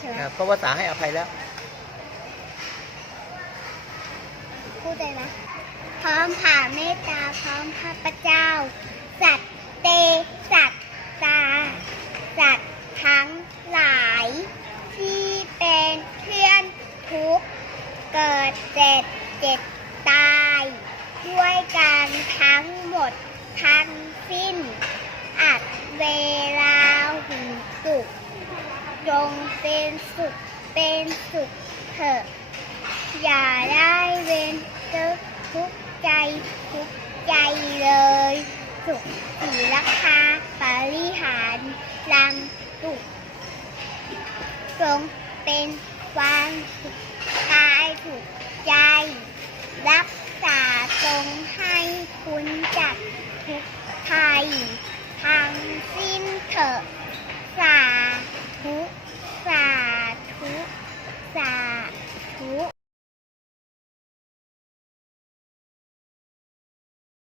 ใช่ไหมครับเพราะว่าสาให้อภัยแล้ว พูดเลยนะ พร้อมผ่าเมตตาพร้อมข้าพเจ้า สัตว์เตสัตว์ตา สัตว์ทั้งหลาย ที่เป็นเพื่อนทุกข์เกิดเจ็บเจ็บตาย ด้วยกันทั้งหมดทั้งสิ้น จงเป็นสุขเป็นสุขเถอะอย่าได้เว้นทุกใจทุกใจเลย สุขสีราคาปริหารลังสุขจงเป็นความสุขกายสุขใจ รักษาตรงให้คุณจากทุกข์ภัย 오.